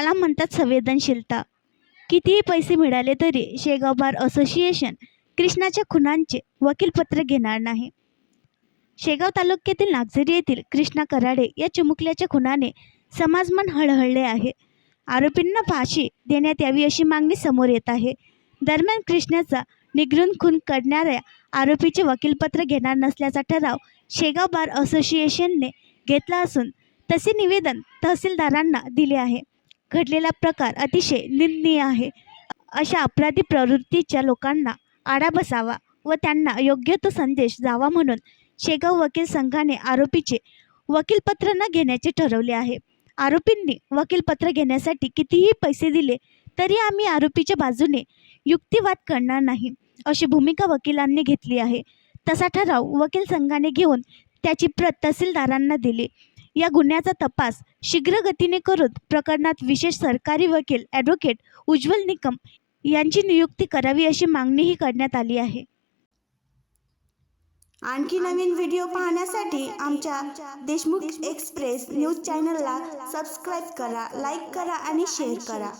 याला म्हणतात संवेदनशीलता. कितीही पैसे मिळाले तरी शेगाव बार असोसिएशन कृष्णाच्या खुनांचे वकीलपत्र घेणार नाही. शेगाव तालुक्यातील नागझरी येथील कृष्णा कराडे या चिमुकल्याच्या खुनाने समाजमन हळहळले आहे. आरोपींना फाशी देण्यात यावी अशी मागणी समोर येत आहे. दरम्यान कृष्णाचा निर्घृण खून करणाऱ्या आरोपीचे वकीलपत्र घेणार नसल्याचा ठराव शेगाव बार असोसिएशनने घेतला असून तसे निवेदन तहसीलदारांना दिले आहे. घडलेला प्रकार अतिशय निंदनीय आहे. अशा अपराधी प्रवृत्तीच्या लोकांना आळा बसावा व त्यांना योग्य तो संदेश जावा म्हणून शेगाव वकील संघाने आरोपीचे वकीलपत्र न घेण्याचे ठरवले आहे. आरोपींनी वकीलपत्र घेण्यासाठी कितीही पैसे दिले तरी आम्ही आरोपीच्या बाजूने युक्तिवाद करणार नाही अशी भूमिका वकिलांनी घेतली आहे. तसा ठराव वकील संघाने घेऊन त्याची प्रत तहसीलदारांना दिली. या गुन्ह्याचा तपास शीघ्र गतीने करून प्रकरणात विशेष सरकारी वकील ॲडव्होकेट उज्ज्वल निकम यांची नियुक्ती करावी अशी मागणीही करण्यात आली आहे. आणखी नवीन व्हिडिओ पाहण्यासाठी आमच्या देशमुख एक्सप्रेस न्यूज चॅनलला सबस्क्राईब करा, लाईक करा आणि शेअर करा.